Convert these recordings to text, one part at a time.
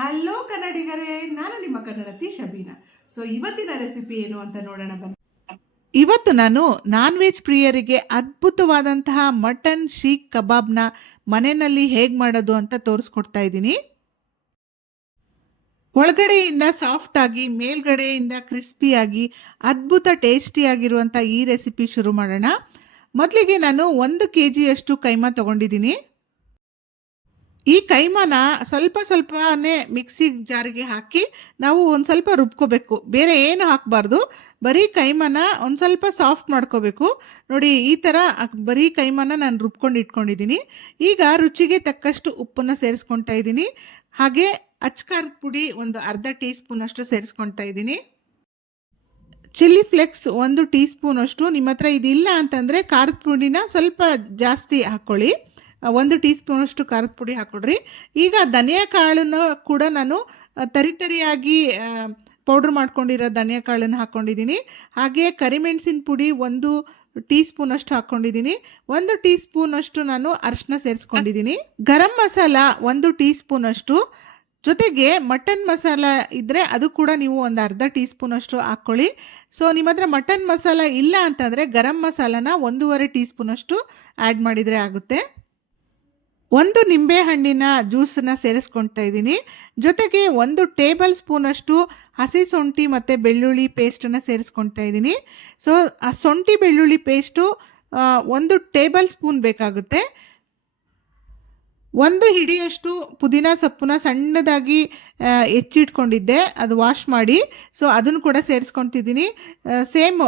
Hello ಕನ್ನಡಿಗರೇ, ನಾನು ನಿಮ್ಮ ಕನ್ನಡತಿ Shabeena. So ಇವತ್ತಿನ ರೆಸಿಪಿ ಏನು ಅಂತ ನೋಡೋಣ ಬನ್ನಿ. ಇವತ್ತು ನಾನು ನಾನ್ ವೆಜ್ ಪ್ರಿಯರಿಗೆ ಅದ್ಭುತವಾದಂತಹ ಮಟನ್ ಶೀಖ್ ಕಬಾಬ್ನ ಮನೆಯಲ್ಲಿ ಹೇಗೆ ಮಾಡೋದು ಅಂತ ತೋರಿಸ್ಕೊಡ್ತಾ ಇದ್ದೀನಿ. ಒಳಗಡೆಯಿಂದ ಸಾಫ್ಟ್ ಆಗಿ ಮೇಲ್ಗಡೆಯಿಂದ ಕ್ರಿಸ್ಪಿಯಾಗಿ ಅದ್ಭುತ ಟೇಸ್ಟಿಯಾಗಿರುವಂಥ ಈ ರೆಸಿಪಿ ಶುರು ಮಾಡೋಣ. ಮೊದಲಿಗೆ ನಾನು 1 kg ಕೈಮಾ ತಗೊಂಡಿದ್ದೀನಿ. ಈ ಕೈಮಾನ ಸ್ವಲ್ಪನೇ ಮಿಕ್ಸಿ ಜಾರಿಗೆ ಹಾಕಿ ನಾವು ಒಂದು ಸ್ವಲ್ಪ ರುಬ್ಕೋಬೇಕು. ಬೇರೆ ಏನು ಹಾಕಬಾರ್ದು, ಬರೀ ಕೈಮಾನ ಒಂದು ಸ್ವಲ್ಪ ಸಾಫ್ಟ್ ಮಾಡ್ಕೋಬೇಕು. ನೋಡಿ, ಈ ಥರ ಬರೀ ಕೈಮಾನ ನಾನು ರುಬ್ಕೊಂಡು ಇಟ್ಕೊಂಡಿದ್ದೀನಿ. ಈಗ ರುಚಿಗೆ ತಕ್ಕಷ್ಟು ಉಪ್ಪನ್ನು ಸೇರಿಸ್ಕೊಳ್ತಾ ಇದ್ದೀನಿ. ಹಾಗೆ ಅಚ್ಕಾರದ ಪುಡಿ ಒಂದು ಅರ್ಧ ಟೀ ಸ್ಪೂನಷ್ಟು ಸೇರಿಸ್ಕೊಳ್ತಾ ಇದ್ದೀನಿ. ಚಿಲ್ಲಿ ಫ್ಲೆಕ್ಸ್ 1 ಟೀ ಸ್ಪೂನಷ್ಟು. ನಿಮ್ಮ ಹತ್ರ ಇದಿಲ್ಲ ಅಂತಂದರೆ ಖಾರದ ಪುಡಿನ ಸ್ವಲ್ಪ ಜಾಸ್ತಿ ಹಾಕ್ಕೊಳ್ಳಿ. 1 ಟೀ ಸ್ಪೂನಷ್ಟು ಖಾರದ ಪುಡಿ ಹಾಕ್ಕೊಡ್ರಿ. ಈಗ ಧನಿಯಾ ಕಾಳನ್ನು ಕೂಡ ನಾನು ತರಿಯಾಗಿ ಪೌಡ್ರ್ ಮಾಡ್ಕೊಂಡಿರೋ ಧನಿಯಾ ಕಾಳನ್ನು ಹಾಕ್ಕೊಂಡಿದ್ದೀನಿ. ಹಾಗೆ ಕರಿಮೆಣಸಿನ ಪುಡಿ 1 ಟೀ ಸ್ಪೂನಷ್ಟು ಹಾಕ್ಕೊಂಡಿದ್ದೀನಿ. 1 ಟೀ ಸ್ಪೂನಷ್ಟು ನಾನು ಅರಿಶಿನ ಸೇರಿಸ್ಕೊಂಡಿದ್ದೀನಿ. ಗರಂ ಮಸಾಲ 1 ಟೀ ಸ್ಪೂನಷ್ಟು, ಜೊತೆಗೆ ಮಟನ್ ಮಸಾಲ ಇದ್ದರೆ ಅದು ಕೂಡ ನೀವು ಒಂದು ಅರ್ಧ ಟೀ ಸ್ಪೂನಷ್ಟು ಹಾಕ್ಕೊಳ್ಳಿ. ಸೊ ನಿಮ್ಮ ಹತ್ರ ಮಟನ್ ಮಸಾಲ ಇಲ್ಲ ಅಂತಂದರೆ ಗರಂ ಮಸಾಲನ 1.5 ಟೀ ಸ್ಪೂನಷ್ಟು ಆ್ಯಡ್ ಮಾಡಿದರೆ ಆಗುತ್ತೆ. 1 ನಿಂಬೆ ಹಣ್ಣಿನ ಜ್ಯೂಸನ್ನು ಸೇರಿಸ್ಕೊಳ್ತಾ ಇದ್ದೀನಿ. ಜೊತೆಗೆ 1 ಟೇಬಲ್ ಸ್ಪೂನಷ್ಟು ಹಸಿ ಶುಂಠಿ ಮತ್ತು ಬೆಳ್ಳುಳ್ಳಿ ಪೇಸ್ಟನ್ನು ಸೇರಿಸ್ಕೊಳ್ತಾ ಇದ್ದೀನಿ. ಸೊ ಆ ಶುಂಠಿ ಬೆಳ್ಳುಳ್ಳಿ ಪೇಸ್ಟು 1 ಟೇಬಲ್ ಸ್ಪೂನ್ ಬೇಕಾಗುತ್ತೆ. 1 ಹಿಡಿಯಷ್ಟು ಪುದೀನ ಸೊಪ್ಪನ್ನ ಸಣ್ಣದಾಗಿ ಹೆಚ್ಚಿಟ್ಕೊಂಡಿದ್ದೆ, ಅದು ವಾಶ್ ಮಾಡಿ. ಸೊ ಅದನ್ನು ಕೂಡ ಸೇರಿಸ್ಕೊತಿದ್ದೀನಿ. ಸೇಮ್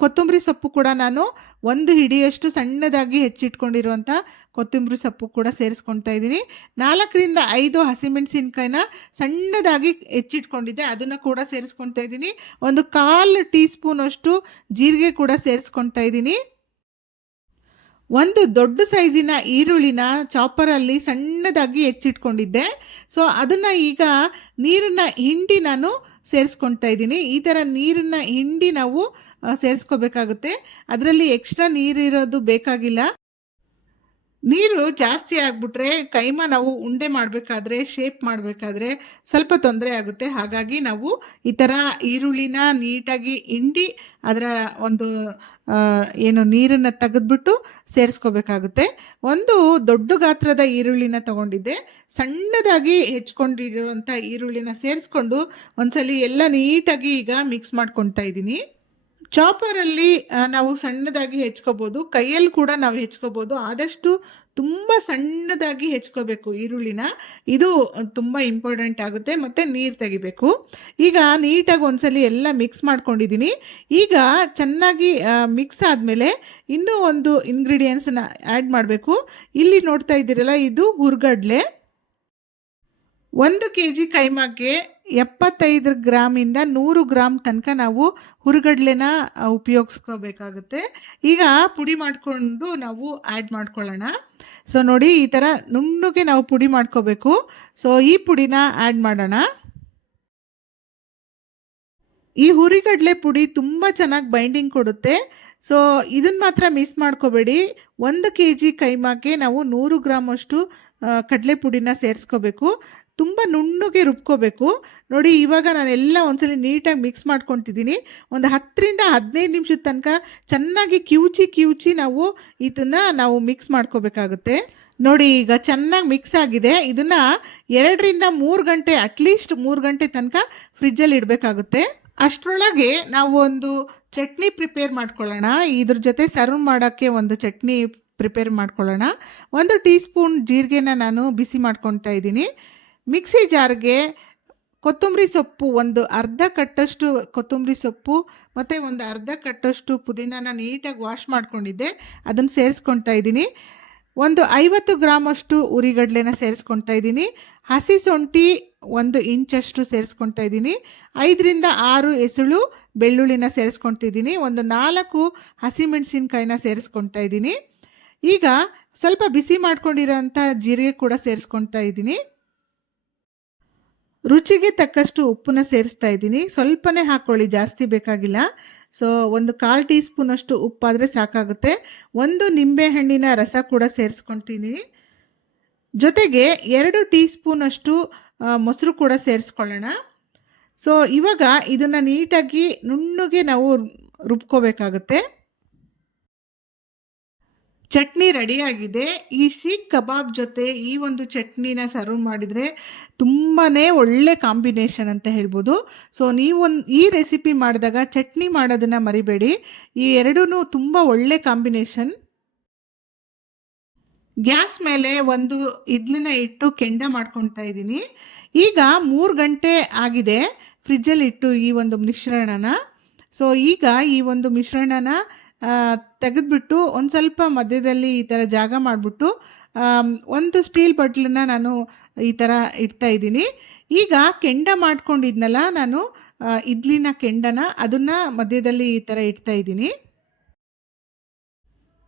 ಕೊತ್ತಂಬರಿ ಸೊಪ್ಪು ಕೂಡ ನಾನು 1 ಹಿಡಿಯಷ್ಟು ಸಣ್ಣದಾಗಿ ಹೆಚ್ಚಿಟ್ಕೊಂಡಿರುವಂಥ ಕೊತ್ತಂಬರಿ ಸೊಪ್ಪು ಕೂಡ ಸೇರಿಸ್ಕೊಳ್ತಾ ಇದ್ದೀನಿ. 4ರಿಂದ 5 ಹಸಿಮೆಣಸಿನ್ಕಾಯಿನ ಸಣ್ಣದಾಗಿ ಹೆಚ್ಚಿಟ್ಕೊಂಡಿದ್ದೆ, ಅದನ್ನು ಕೂಡ ಸೇರಿಸ್ಕೊಳ್ತಾ ಇದ್ದೀನಿ. 1/4 ಟೀ ಸ್ಪೂನಷ್ಟು ಜೀರಿಗೆ ಕೂಡ ಸೇರಿಸ್ಕೊಳ್ತಾ ಇದ್ದೀನಿ. 1 ದೊಡ್ಡ ಸೈಜಿನ ಈರುಳ್ಳಿನ ಚಾಪರಲ್ಲಿ ಸಣ್ಣದಾಗಿ ಹೆಚ್ಚಿಟ್ಕೊಂಡಿದ್ದೆ. ಸೊ ಅದನ್ನು ಈಗ ನೀರನ್ನು ಹಿಂಡಿ ನಾನು ಸೇರಿಸ್ಕೊಳ್ತಾ ಇದ್ದೀನಿ. ಈ ಥರ ನೀರನ್ನು ಹಿಂಡಿ ನಾವು ಸೇರಿಸ್ಕೋಬೇಕಾಗುತ್ತೆ. ಅದರಲ್ಲಿ ಎಕ್ಸ್ಟ್ರಾ ನೀರಿರೋದು ಬೇಕಾಗಿಲ್ಲ. ನೀರು ಜಾಸ್ತಿ ಆಗಿಬಿಟ್ರೆ ಕೈಮಾ ನಾವು ಉಂಡೆ ಮಾಡಬೇಕಾದ್ರೆ, ಶೇಪ್ ಮಾಡಬೇಕಾದ್ರೆ ಸ್ವಲ್ಪ ತೊಂದರೆ ಆಗುತ್ತೆ. ಹಾಗಾಗಿ ನಾವು ಈ ಥರ ಈರುಳ್ಳಿನ ನೀಟಾಗಿ ಹಿಂಡಿ ಅದರ ಒಂದು ನೀರನ್ನು ತೆಗೆದ್ಬಿಟ್ಟು ಸೇರಿಸ್ಕೋಬೇಕಾಗುತ್ತೆ. 1 ದೊಡ್ಡ ಗಾತ್ರದ ಈರುಳ್ಳಿನ ತಗೊಂಡಿದ್ದೆ. ಸಣ್ಣದಾಗಿ ಹೆಚ್ಕೊಂಡಿರುವಂಥ ಈರುಳ್ಳಿನ ಸೇರಿಸ್ಕೊಂಡು ಒಂದ್ಸಲಿ ಎಲ್ಲ ನೀಟಾಗಿ ಈಗ ಮಿಕ್ಸ್ ಮಾಡ್ಕೊತಾ ಇದ್ದೀನಿ. ಚಾಪರಲ್ಲಿ ನಾವು ಸಣ್ಣದಾಗಿ ಹೆಚ್ಕೋಬೋದು, ಕೈಯಲ್ಲಿ ಕೂಡ ನಾವು ಹೆಚ್ಕೋಬೋದು. ಆದಷ್ಟು ತುಂಬ ಸಣ್ಣದಾಗಿ ಹೆಚ್ಕೋಬೇಕು ಈರುಳ್ಳಿನ. ಇದು ತುಂಬ ಇಂಪಾರ್ಟೆಂಟ್ ಆಗುತ್ತೆ. ಮತ್ತು ನೀರು ತೆಗಿಬೇಕು. ಈಗ ನೀಟಾಗಿ ಒಂದ್ಸಲಿ ಎಲ್ಲ ಮಿಕ್ಸ್ ಮಾಡ್ಕೊಂಡಿದ್ದೀನಿ. ಈಗ ಚೆನ್ನಾಗಿ ಮಿಕ್ಸ್ ಆದಮೇಲೆ ಇನ್ನೂ ಒಂದು ಇಂಗ್ರೀಡಿಯೆಂಟ್ಸನ್ನ ಆ್ಯಡ್ ಮಾಡಬೇಕು. ಇಲ್ಲಿ ನೋಡ್ತಾ ಇದ್ದೀರಲ್ಲ, ಇದು ಹುರ್ಗಡ್ಲೆ. 1 kg ಕೈಮಾಗೆ 75 ಗ್ರಾಮಿಂದ 100 ಗ್ರಾಮ್ ತನಕ ನಾವು ಹುರುಗಡ್ಲೆನ ಉಪಯೋಗಿಸ್ಕೋಬೇಕಾಗುತ್ತೆ. ಈಗ ಪುಡಿ ಮಾಡಿಕೊಂಡು ನಾವು ಆ್ಯಡ್ ಮಾಡ್ಕೊಳ್ಳೋಣ. ಸೊ ನೋಡಿ, ಈ ಥರ ನುಣ್ಣಗೆ ನಾವು ಪುಡಿ ಮಾಡ್ಕೋಬೇಕು. ಸೊ ಈ ಪುಡಿನ ಆ್ಯಡ್ ಮಾಡೋಣ. ಈ ಹುರಿಗಡಲೆ ಪುಡಿ ತುಂಬ ಚೆನ್ನಾಗಿ ಬೈಂಡಿಂಗ್ ಕೊಡುತ್ತೆ. ಸೊ ಇದನ್ನು ಮಾತ್ರ ಮಿಸ್ ಮಾಡ್ಕೋಬೇಡಿ. 1 kg ಕೈಮಾಗೆ ನಾವು 100 ಗ್ರಾಮಷ್ಟು ಕಡಲೆ ಪುಡಿನ ಸೇರಿಸ್ಕೋಬೇಕು. ತುಂಬ ನುಣ್ಣಗೆ ರುಬ್ಕೋಬೇಕು. ನೋಡಿ, ಇವಾಗ ನಾನೆಲ್ಲ ಒಂದ್ಸಲಿ ನೀಟಾಗಿ ಮಿಕ್ಸ್ ಮಾಡ್ಕೊತಿದ್ದೀನಿ. ಒಂದು 10ರಿಂದ 15 ನಿಮಿಷದ ತನಕ ಚೆನ್ನಾಗಿ ಕಿವುಚಿ ನಾವು ಮಿಕ್ಸ್ ಮಾಡ್ಕೋಬೇಕಾಗುತ್ತೆ. ನೋಡಿ, ಈಗ ಚೆನ್ನಾಗಿ ಮಿಕ್ಸ್ ಆಗಿದೆ. ಇದನ್ನು 2ರಿಂದ 3 ಗಂಟೆ, ಅಟ್ಲೀಸ್ಟ್ 3 ಗಂಟೆ ತನಕ ಫ್ರಿಜ್ಜಲ್ಲಿ ಇಡಬೇಕಾಗುತ್ತೆ. ಅಷ್ಟರೊಳಗೆ ನಾವು ಒಂದು ಚಟ್ನಿ ಪ್ರಿಪೇರ್ ಮಾಡ್ಕೊಳ್ಳೋಣ. ಇದ್ರ ಜೊತೆ ಸರ್ವ್ ಮಾಡೋಕ್ಕೆ ಒಂದು ಚಟ್ನಿ ಪ್ರಿಪೇರ್ ಮಾಡ್ಕೊಳ್ಳೋಣ. 1 ಟೀ ಸ್ಪೂನ್ ಜೀರಿಗೆನ ನಾನು ಬಿಸಿ ಮಾಡ್ಕೊತಾ ಇದ್ದೀನಿ. ಮಿಕ್ಸಿ ಜಾರ್ಗೆ ಕೊತ್ತಂಬರಿ ಸೊಪ್ಪು, ಒಂದು ಅರ್ಧ ಕಟ್ಟಷ್ಟು ಕೊತ್ತಂಬರಿ ಸೊಪ್ಪು ಮತ್ತು ಒಂದು ಅರ್ಧ ಕಟ್ಟಷ್ಟು ಪುದೀನಾನ ನೀಟಾಗಿ ವಾಶ್ ಮಾಡ್ಕೊಂಡಿದ್ದೆ, ಅದನ್ನು ಸೇರಿಸ್ಕೊಳ್ತಾ ಇದ್ದೀನಿ. ಒಂದು 50 ಗ್ರಾಮಷ್ಟು ಹುರಿಗಡ್ಲೆನ ಸೇರಿಸ್ಕೊಳ್ತಾ ಇದ್ದೀನಿ. ಹಸಿ ಶುಂಠಿ 1 ಇಂಚಷ್ಟು ಸೇರಿಸ್ಕೊಳ್ತಾ ಇದ್ದೀನಿ. 5ರಿಂದ 6 ಎಸಳು ಬೆಳ್ಳುಳ್ಳಿನ ಸೇರಿಸ್ಕೊಳ್ತಿದ್ದೀನಿ. ಒಂದು 4 ಹಸಿಮೆಣಸಿನ್ಕಾಯಿನ ಸೇರಿಸ್ಕೊಳ್ತಾ ಇದ್ದೀನಿ. ಈಗ ಸ್ವಲ್ಪ ಬಿಸಿ ಮಾಡ್ಕೊಂಡಿರೋಂಥ ಜೀರಿಗೆ ಕೂಡ ಸೇರಿಸ್ಕೊಳ್ತಾ ಇದ್ದೀನಿ. ರುಚಿಗೆ ತಕ್ಕಷ್ಟು ಉಪ್ಪನ್ನ ಸೇರಿಸ್ತಾ ಇದ್ದೀನಿ. ಸ್ವಲ್ಪನೇ ಹಾಕ್ಕೊಳ್ಳಿ, ಜಾಸ್ತಿ ಬೇಕಾಗಿಲ್ಲ. ಸೊ ಒಂದು 1/4 ಟೀ ಸ್ಪೂನಷ್ಟು ಉಪ್ಪಾದರೆ ಸಾಕಾಗುತ್ತೆ. 1 ನಿಂಬೆ ಹಣ್ಣಿನ ರಸ ಕೂಡ ಸೇರಿಸ್ಕೊಳ್ತೀನಿ. ಜೊತೆಗೆ 2 ಟೀ ಸ್ಪೂನಷ್ಟು ಮೊಸರು ಕೂಡ ಸೇರಿಸ್ಕೊಳ್ಳೋಣ. ಸೊ ಇವಾಗ ಇದನ್ನು ನೀಟಾಗಿ ನುಣ್ಣಗೆ ನಾವು ರುಬ್ಕೋಬೇಕಾಗುತ್ತೆ. ಚಟ್ನಿ ರೆಡಿಯಾಗಿದೆ. ಈ ಸೀಖ್ ಕಬಾಬ್ ಜೊತೆ ಈ ಒಂದು ಚಟ್ನಿನ ಸರ್ವ್ ಮಾಡಿದರೆ ತುಂಬಾ ಒಳ್ಳೆ ಕಾಂಬಿನೇಷನ್ ಅಂತ ಹೇಳ್ಬೋದು. ಸೊ ಈ ರೆಸಿಪಿ ಮಾಡಿದಾಗ ಚಟ್ನಿ ಮಾಡೋದನ್ನು ಮರಿಬೇಡಿ. ಈ ಎರಡೂ ತುಂಬ ಒಳ್ಳೆ ಕಾಂಬಿನೇಷನ್. ಗ್ಯಾಸ್ ಮೇಲೆ ಒಂದು ಇಡ್ಲಿನ ಇಟ್ಟು ಕೆಂಡ ಮಾಡ್ಕೊಳ್ತಾ ಇದ್ದೀನಿ. ಈಗ 3 ಗಂಟೆ ಆಗಿದೆ ಫ್ರಿಜ್ಜಲ್ಲಿ ಇಟ್ಟು ಈ ಒಂದು ಮಿಶ್ರಣನ. ಸೊ ಈಗ ಈ ಒಂದು ಮಿಶ್ರಣನ ತೆಗೆದ್ಬಿಟ್ಟು ಒಂದು ಸ್ವಲ್ಪ ಮಧ್ಯದಲ್ಲಿ ಈ ಥರ ಜಾಗ ಮಾಡಿಬಿಟ್ಟು ಒಂದು ಸ್ಟೀಲ್ ಬಟ್ಲನ್ನ ನಾನು ಈ ಥರ ಇಡ್ತಾ ಇದ್ದೀನಿ. ಈಗ ಕೆಂಡ ಮಾಡ್ಕೊಂಡಿದ್ನಲ್ಲ ನಾನು ಇಡ್ಲಿನ ಕೆಂಡನ, ಅದನ್ನು ಮಧ್ಯದಲ್ಲಿ ಈ ಥರ ಇಡ್ತಾ ಇದ್ದೀನಿ.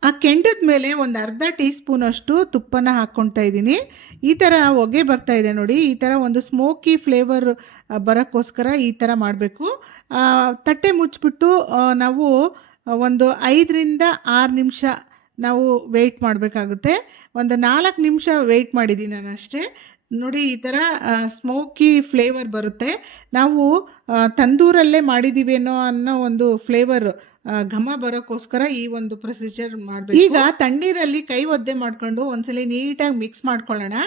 ಆ ಕೆಂಡದ ಮೇಲೆ ಒಂದು ಅರ್ಧ ಟೀ ಸ್ಪೂನಷ್ಟು ತುಪ್ಪನ ಹಾಕ್ಕೊಳ್ತಾ ಇದ್ದೀನಿ. ಈ ಥರ ಹೊಗೆ ಬರ್ತಾ ಇದೆ ನೋಡಿ, ಈ ಥರ ಒಂದು ಸ್ಮೋಕಿ ಫ್ಲೇವರ್ ಬರೋಕ್ಕೋಸ್ಕರ ಈ ಥರ ಮಾಡಬೇಕು. ತಟ್ಟೆ ಮುಚ್ಚಿಬಿಟ್ಟು ನಾವು ಒಂದು 5ರಿಂದ 6 ನಿಮಿಷ ನಾವು ವೆಯ್ಟ್ ಮಾಡಬೇಕಾಗುತ್ತೆ. ಒಂದು 4 ನಿಮಿಷ ವೆಯ್ಟ್ ಮಾಡಿದ್ದೀನಿ ನಾನು ಅಷ್ಟೇ. ನೋಡಿ ಈ ಥರ ಸ್ಮೋಕಿ ಫ್ಲೇವರ್ ಬರುತ್ತೆ. ನಾವು ತಂದೂರಲ್ಲೇ ಮಾಡಿದ್ದೀವೇನೋ ಅನ್ನೋ ಒಂದು ಫ್ಲೇವರ್ ಘಮ ಬರೋಕ್ಕೋಸ್ಕರ ಈ ಒಂದು ಪ್ರೊಸೀಜರ್ ಮಾಡಬೇಕು. ಈಗ ತಣ್ಣೀರಲ್ಲಿ ಕೈ ಒದ್ದೆ ಮಾಡಿಕೊಂಡು ಒಂದ್ಸಲಿ ನೀಟಾಗಿ ಮಿಕ್ಸ್ ಮಾಡ್ಕೊಳ್ಳೋಣ.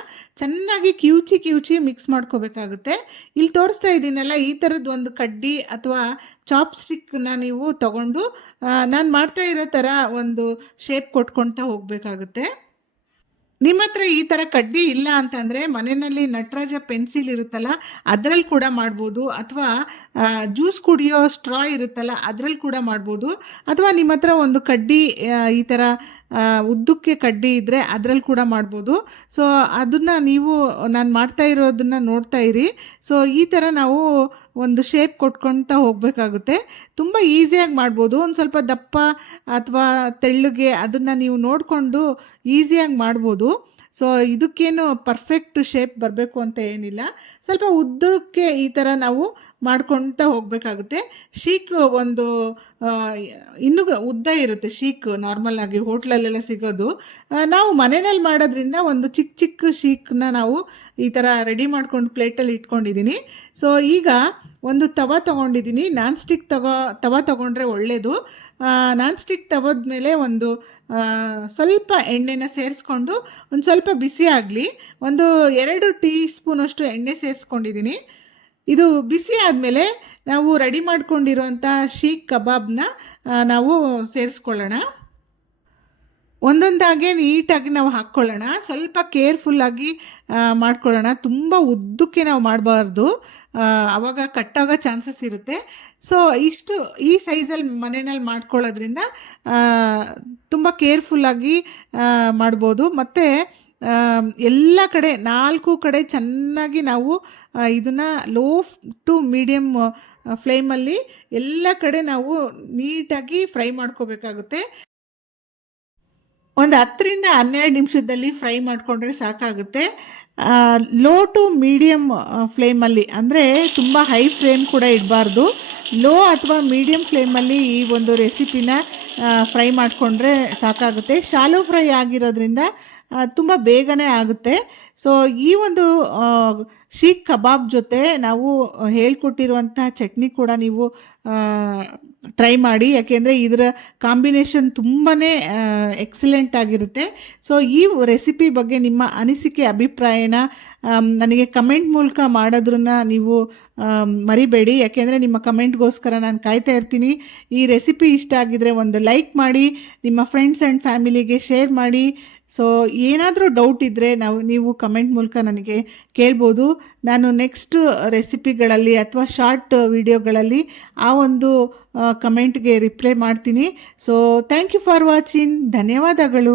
ಚೆನ್ನಾಗಿ ಕಿವುಚಿ ಮಿಕ್ಸ್ ಮಾಡ್ಕೋಬೇಕಾಗುತ್ತೆ. ಇಲ್ಲಿ ತೋರಿಸ್ತಾ ಇದ್ದೀನಲ್ಲ, ಈ ಥರದ್ದು ಒಂದು ಕಡ್ಡಿ ಅಥವಾ ಚಾಪ್ ಸ್ಟಿಕ್ನ ನೀವು ತಗೊಂಡು ನಾನು ಮಾಡ್ತಾ ಇರೋ ಥರ ಒಂದು ಶೇಪ್ ಕೊಟ್ಕೊಳ್ತಾ ಹೋಗಬೇಕಾಗುತ್ತೆ. ನಿಮ್ಮ ಹತ್ರ ಈ ಥರ ಕಡ್ಡಿ ಇಲ್ಲ ಅಂತಂದರೆ ಮನೆಯಲ್ಲಿ ನಟರಾಜ ಪೆನ್ಸಿಲ್ ಇರುತ್ತಲ್ಲ, ಅದರಲ್ಲಿ ಕೂಡ ಮಾಡ್ಬೋದು. ಅಥವಾ ಜ್ಯೂಸ್ ಕುಡಿಯೋ ಸ್ಟ್ರಾ ಇರುತ್ತಲ್ಲ, ಅದರಲ್ಲಿ ಕೂಡ ಮಾಡ್ಬೋದು. ಅಥವಾ ನಿಮ್ಮ ಹತ್ರ ಒಂದು ಕಡ್ಡಿ ಈ ಥರ ಉದ್ದಕ್ಕೆ ಕಡ್ಡಿ ಇದ್ದರೆ ಅದರಲ್ಲಿ ಕೂಡ ಮಾಡ್ಬೋದು. ಸೊ ಅದನ್ನು ನೀವು ನಾನು ಮಾಡ್ತಾ ಇರೋದನ್ನು ನೋಡ್ತಾ ಇರಿ. ಸೊ ಈ ಥರ ನಾವು ಒಂದು ಶೇಪ್ ಕೊಟ್ಕೊಳ್ತಾ ಹೋಗಬೇಕಾಗುತ್ತೆ. ತುಂಬ ಈಸಿಯಾಗಿ ಮಾಡ್ಬೋದು. ಒಂದು ಸ್ವಲ್ಪ ದಪ್ಪ ಅಥವಾ ತೆಳ್ಳಗೆ ಅದನ್ನು ನೀವು ನೋಡಿಕೊಂಡು ಈಸಿಯಾಗಿ ಮಾಡ್ಬೋದು. ಸೊ ಇದಕ್ಕೇನು ಪರ್ಫೆಕ್ಟ್ ಶೇಪ್ ಬರಬೇಕು ಅಂತ ಏನಿಲ್ಲ. ಸ್ವಲ್ಪ ಉದ್ದಕ್ಕೆ ಈ ಥರ ನಾವು ಮಾಡ್ಕೊಳ್ತಾ ಹೋಗಬೇಕಾಗುತ್ತೆ. ಶೀಕ್ ಒಂದು ಇನ್ನೂ ಉದ್ದ ಇರುತ್ತೆ ಶೀಕ್, ನಾರ್ಮಲ್ ಆಗಿ ಹೋಟ್ಲಲ್ಲೆಲ್ಲ ಸಿಗೋದು. ನಾವು ಮನೆಯಲ್ಲಿ ಮಾಡೋದ್ರಿಂದ ಒಂದು ಚಿಕ್ಕ ಶೀಕ್ನ ನಾವು ಈ ಥರ ರೆಡಿ ಮಾಡ್ಕೊಂಡು ಪ್ಲೇಟಲ್ಲಿ ಇಟ್ಕೊಂಡಿದ್ದೀನಿ. ಸೊ ಈಗ ಒಂದು ತವ ತೊಗೊಂಡಿದ್ದೀನಿ. ನಾನ್ ಸ್ಟಿಕ್ ತವ ತೊಗೊಂಡ್ರೆ ಒಳ್ಳೆಯದು. ನಾನ್ ಸ್ಟಿಕ್ ತವದ ಮೇಲೆ ಒಂದು ಸ್ವಲ್ಪ ಎಣ್ಣೆನ ಸೇರಿಸ್ಕೊಂಡು ಒಂದು ಸ್ವಲ್ಪ ಬಿಸಿ ಆಗಲಿ. ಒಂದು 2 ಟೀ ಸ್ಪೂನಷ್ಟು ಎಣ್ಣೆ ಸೇರಿಸ್ಕೊಂಡಿದ್ದೀನಿ. ಇದು ಬಿಸಿ ಆದಮೇಲೆ ನಾವು ರೆಡಿ ಮಾಡ್ಕೊಂಡಿರೋಂಥ ಶೀಖ್ ಕಬಾಬ್ನ ನಾವು ಸೇರಿಸ್ಕೊಳ್ಳೋಣ. ಒಂದೊಂದಾಗೆ ನೀಟಾಗಿ ನಾವು ಹಾಕ್ಕೊಳ್ಳೋಣ. ಸ್ವಲ್ಪ ಕೇರ್ಫುಲ್ಲಾಗಿ ಮಾಡ್ಕೊಳ್ಳೋಣ. ತುಂಬ ಉದ್ದಕ್ಕೆ ನಾವು ಮಾಡಬಾರ್ದು, ಆವಾಗ ಕಟ್ಟಾಗೋ ಚಾನ್ಸಸ್ ಇರುತ್ತೆ. ಸೊ ಈ ಸೈಜಲ್ಲಿ ಮನೆಯಲ್ಲಿ ಮಾಡ್ಕೊಳ್ಳೋದ್ರಿಂದ ತುಂಬ ಕೇರ್ಫುಲ್ಲಾಗಿ ಮಾಡ್ಬೋದು. ಮತ್ತು ಎಲ್ಲ ಕಡೆ 4 ಕಡೆ ಚೆನ್ನಾಗಿ ನಾವು ಇದನ್ನು ಲೋ ಟು ಮೀಡಿಯಮ್ ಫ್ಲೇಮಲ್ಲಿ ಎಲ್ಲ ಕಡೆ ನಾವು ನೀಟಾಗಿ ಫ್ರೈ ಮಾಡ್ಕೋಬೇಕಾಗುತ್ತೆ. ಒಂದು 10ರಿಂದ 12 ನಿಮಿಷದಲ್ಲಿ ಫ್ರೈ ಮಾಡಿಕೊಂಡ್ರೆ ಸಾಕಾಗುತ್ತೆ. ಲೋ ಟು ಮೀಡಿಯಮ್ ಫ್ಲೇಮಲ್ಲಿ, ಅಂದರೆ ತುಂಬ ಹೈ ಫ್ಲೇಮ್ ಕೂಡ ಇಡಬಾರ್ದು. ಲೋ ಅಥವಾ ಮೀಡಿಯಮ್ ಫ್ಲೇಮಲ್ಲಿ ಈ ಒಂದು ರೆಸಿಪಿನ ಫ್ರೈ ಮಾಡಿಕೊಂಡ್ರೆ ಸಾಕಾಗುತ್ತೆ. ಶಾಲೋ ಫ್ರೈ ಆಗಿರೋದ್ರಿಂದ ತುಂಬ ಬೇಗನೆ ಆಗುತ್ತೆ. ಸೊ ಈ ಒಂದು ಶೀಖ್ ಕಬಾಬ್ ಜೊತೆ ನಾವು ಹೇಳ್ಕೊಟ್ಟಿರುವಂಥ ಚಟ್ನಿ ಕೂಡ ನೀವು ಟ್ರೈ ಮಾಡಿ. ಯಾಕೆಂದರೆ ಇದರ ಕಾಂಬಿನೇಷನ್ ತುಂಬಾ ಎಕ್ಸಲೆಂಟ್ ಆಗಿರುತ್ತೆ. ಸೊ ಈ ರೆಸಿಪಿ ಬಗ್ಗೆ ನಿಮ್ಮ ಅನಿಸಿಕೆ ಅಭಿಪ್ರಾಯನ ನನಗೆ ಕಮೆಂಟ್ ಮೂಲಕ ಮಾಡೋದ್ರನ್ನ ನೀವು ಮರಿಬೇಡಿ. ಯಾಕೆಂದರೆ ನಿಮ್ಮ ಕಮೆಂಟ್ಗೋಸ್ಕರ ನಾನು ಕಾಯ್ತಾ ಇರ್ತೀನಿ. ಈ ರೆಸಿಪಿ ಇಷ್ಟ ಆಗಿದರೆ ಒಂದು ಲೈಕ್ ಮಾಡಿ, ನಿಮ್ಮ ಫ್ರೆಂಡ್ಸ್ ಆ್ಯಂಡ್ ಫ್ಯಾಮಿಲಿಗೆ ಶೇರ್ ಮಾಡಿ. ಸೊ ಏನಾದರೂ ಡೌಟ್ ಇದ್ದರೆ ನೀವು ಕಮೆಂಟ್ ಮೂಲಕ ನನಗೆ ಕೇಳ್ಬೋದು. ನಾನು ನೆಕ್ಸ್ಟ್ ರೆಸಿಪಿಗಳಲ್ಲಿ ಅಥವಾ ಶಾರ್ಟ್ ವಿಡಿಯೋಗಳಲ್ಲಿ ಆ ಒಂದು ಕಮೆಂಟ್ಗೆ ರಿಪ್ಲೈ ಮಾಡ್ತೀನಿ. So thank you for watching. ಧನ್ಯವಾದಗಳು.